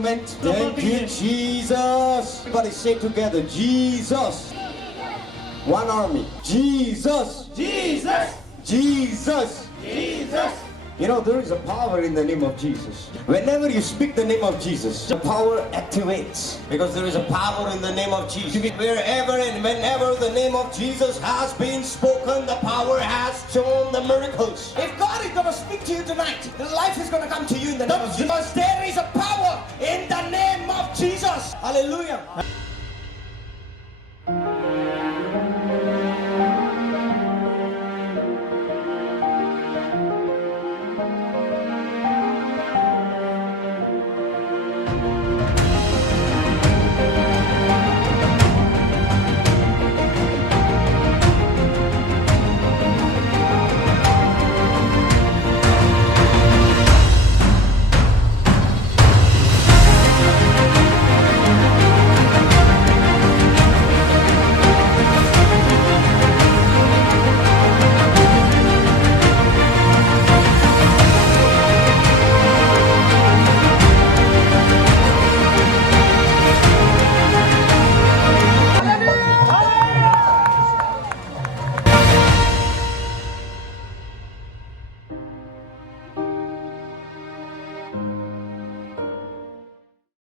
moment. Thank you, Jesus. Everybody say together, Jesus. One army. Jesus. Jesus. Jesus. Jesus. You know, there is a power in the name of Jesus. Whenever you speak the name of Jesus, the power activates. Because there is a power in the name of Jesus. Wherever and whenever the name of Jesus has been spoken, the power has shown the miracles. If God is going to speak to you tonight, the life is going to come to you in the name of Jesus. Because there is a power in the name of Jesus. Hallelujah.